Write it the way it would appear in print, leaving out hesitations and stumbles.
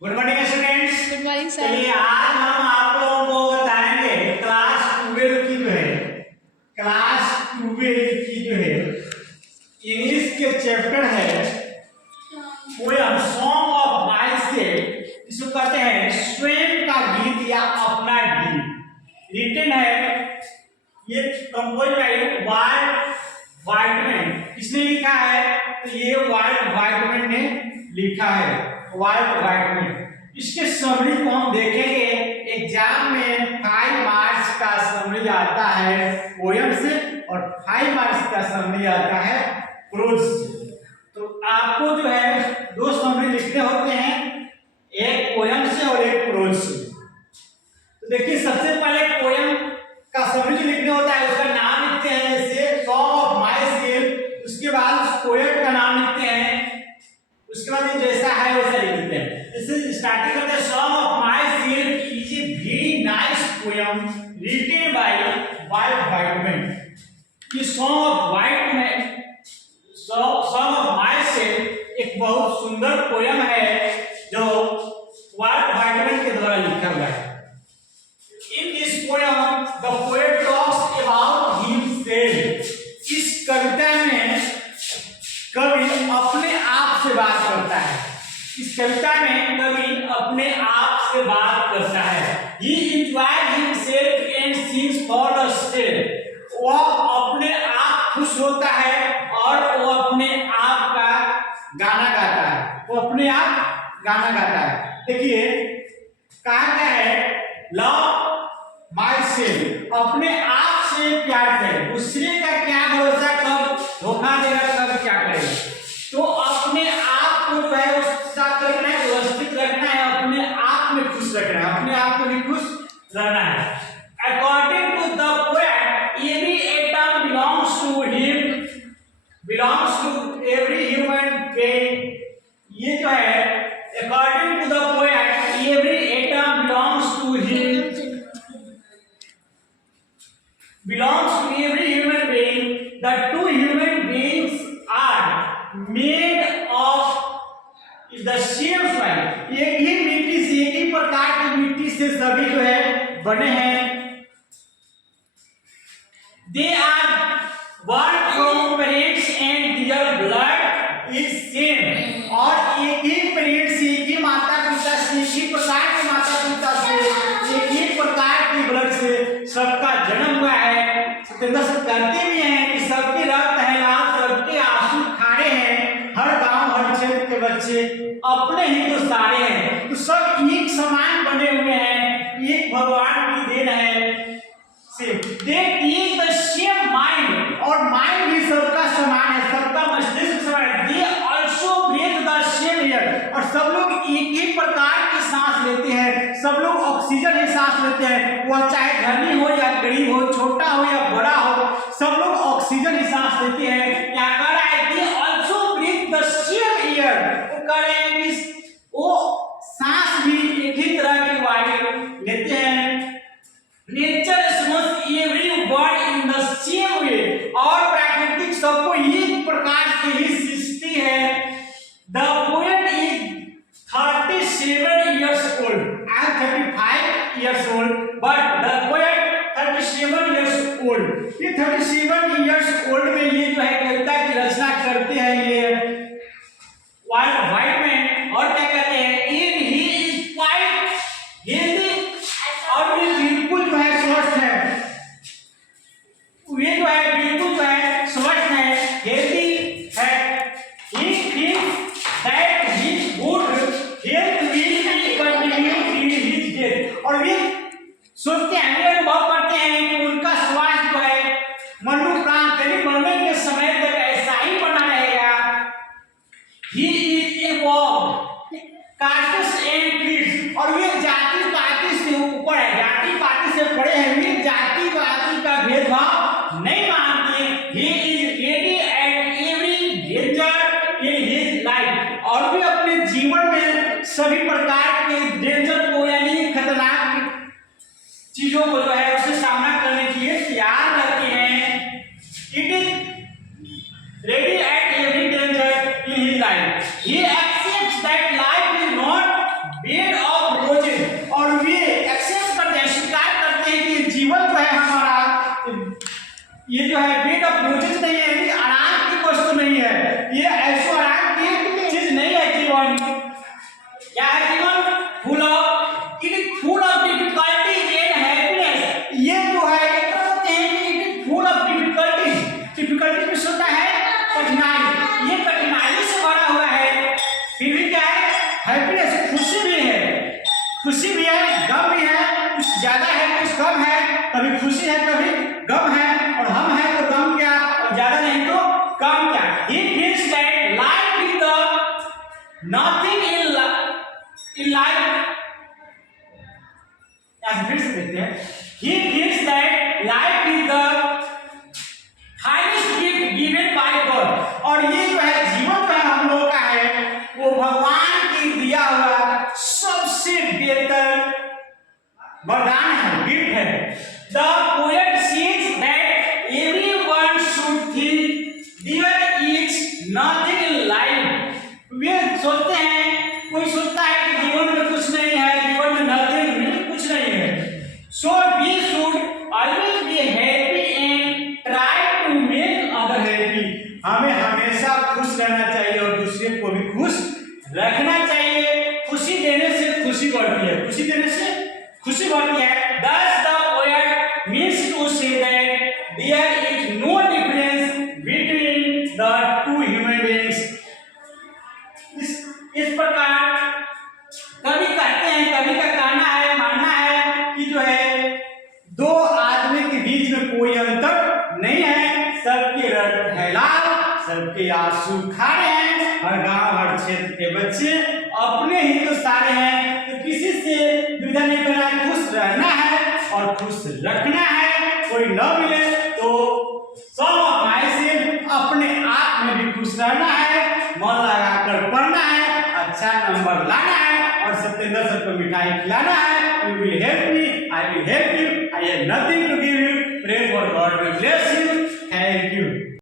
Good morning students. Good morning sir. चलिए आज हम आप लोगों को बताएंगे क्लास 12 की जो है इंग्लिश के चैप्टर है पोयम सॉन्ग ऑफ माई से, जिसको कहते हैं स्वयं का गीत या अपना गीत। रिटन है, ये कंपोज बाय वाल्ट व्हाइटमैन। किसने लिखा है? तो ये वाल्ट व्हाइटमैन ने लिखा है, वाल्ट व्हाइटमैन। इसके समरी को हम देखेंगे। एग्जाम में 5 मार्क्स का समरी आता है पोयम से और 5 मार्क्स का समरी आता है प्रोज से। तो आपको जो है 2 समरी लिखने होते हैं, एक पोयम से और एक प्रोज से। तो देखिए सबसे पहले पोयम का समरी जो लिखने होता है उसका नाम लिखते हैं, जैसे सॉन्ग ऑफ माई सेल्फ। उसके बाद उस पोएट का नाम लिखते हैं, उसके बाद ये जैसा है वैसा लिख देते हैं। जैसे स्टार्टिंग करते हैं, song of myself is a very nice poem written by Walt Whitman. ये सॉन्ग ऑफ माई सेल्फ एक बहुत सुंदर पोयम है जो वाल्ट व्हाइटमैन के द्वारा लिखा हुआ है। In this poem, the poet talks about himself. इस कविता में कवि अपने आप से बात करता है। इस कविता में कवि अपने आप से बात करता है। He enjoys himself and sings for the stage. वह अपने आप खुश होता है और वो अपने आप का गाना गाता है। वो अपने आप गाना गाता है। देखिए कहा क्या है, लव माई सेल्फ, अपने आप से प्यार करें। दूसरे का क्या भरोसा, कब धोखा देगा, कब क्या करेगा। तो अपने आप को जो है उसके साथ रखना है, व्यवस्थित रखना है, अपने आप में खुश रखना है, अपने आप में भी खुश रहना है। According to the poet every atom belongs to him, belongs to every human being. ये जो है according to the poet every atom belongs to him, belongs to every human being. The two human beings are made of the same soil. एक ही मिट्टी से, एक ही प्रकार की मिट्टी से सभी जो है बने हैं। They are born from parents and their blood is same. और एक ही पेरेंट्स से, एक ही माता पिता से, एक ही प्रकार के माता पिता से, एक ही प्रकार की ब्लड से सबका जन्म हुआ है। सत्येंद्र सर कहते भी हैं कि सबके रक्त है लाल, सबके आंसू खारे हैं, हर गांव हर क्षेत्र के बच्चे अपने ही तो सारे हैं। तो सब एक समान बने हुए हैं, एक भगवान की देन है। They take the same mind, और माइंड भी सबका समान है, सबका मस्तिष्क समान है। They also breathe the same air, और सब लोग एक ही प्रकार की सांस लेते हैं, सब लोग ऑक्सीजन ही सांस लेते हैं। वह चाहे धनी हो या गरीब हो, छोटा हो या बड़ा हो, सब लोग ऑक्सीजन ही सांस लेते हैं। क्या कह रहा है, they also breathe the same air. वो कह रहे हैं कि वो सांस भी एक ही तरह की वायु लेते हैं। Nature smokes everyone in the same way, और प्राकृतिक सबको एक प्रकार से ही सृष्टि है। The poet is 37 years old. I am 35 years old, but the poet 37 years old. ये 37 years old में ये जो है कविता की रचना करते हैं ये वाल्ट व्हाइटमैन। और क्या कहते हैं, इन ही इज क्वाइट हेल्दी, और ये बिल्कुल जो है स्वस्थ है, ये जो है बिल्कुल जो है स्वस्थ है, हेल्दी है। He thinks that his good health will be continue till his death, और वे सोचते हैं, वे अनुभव करते हैं कि उनका स्वास्थ्य जो है मरणोपरांत यानी मरने के समय तक ऐसा ही बना रहेगा। He is above castes and creeds, और वे जाति पाति से ऊपर है, जाति पाति से पड़े हैं, वे जाति पाति का भेदभाव नहीं मानते। He is ready at every danger in his life, और वे अपने जीवन में सभी प्रकार के डेंजर को यानी खतरनाक चीजों को जो है उससे सामना करने के लिए तैयार रहते हैं। It is ready at every danger in his life. He accepts that life is not खुशी भी है, गम भी है, कुछ ज्यादा है, कुछ कम है, कभी खुशी है, कभी गम है, और हम है तो गम क्या, और ज्यादा नहीं तो कम क्या। He feels that life is the nothing in life. फिर से देखते हैं। He feels that life is the highest gift given by God. और ये जो है जीवन जो है हम लोगों का है, वो भगवान की दिया हुआ सबसे बेहतर वरदान है, गिफ्ट है। The poet says that everyone should think there is nothing in life. वे सोचते हैं, कोई सोचता है कि जीवन में कुछ नहीं है, जीवन में nothing नहीं, कुछ नहीं है। So we should always be happy and try to make other happy. हमें हमेशा खुश रहना चाहिए और दूसरे को भी खुश रखना चाहिए। खुशी देने से खुशी बढ़ती है, खुशी देने से खुशी बढ़ती है। Thus the poet means to say that there is no difference between the two human beings. इस प्रकार कवि कहते हैं, कवि का कहना है, मानना है कि जो है दो आदमी के बीच में कोई अंतर नहीं है, सबके रंग है लाल, सबके आंसू खारे हैं, हर गांव हर क्षेत्र के बच्चे अपने ही तो सारे हैं, तो किसी से दुविधा नहीं करना है, खुश रहना है और खुश रखना है। कोई न मिले तो सब माय से अपने आप में भी खुश रहना है, मन लगाकर पढ़ना है, अच्छा नंबर लाना है और सत्येंद्र सर को मिठाई खिलाना है। You will help me, I will help you, I have nothing to give you. Pray for God will bless you.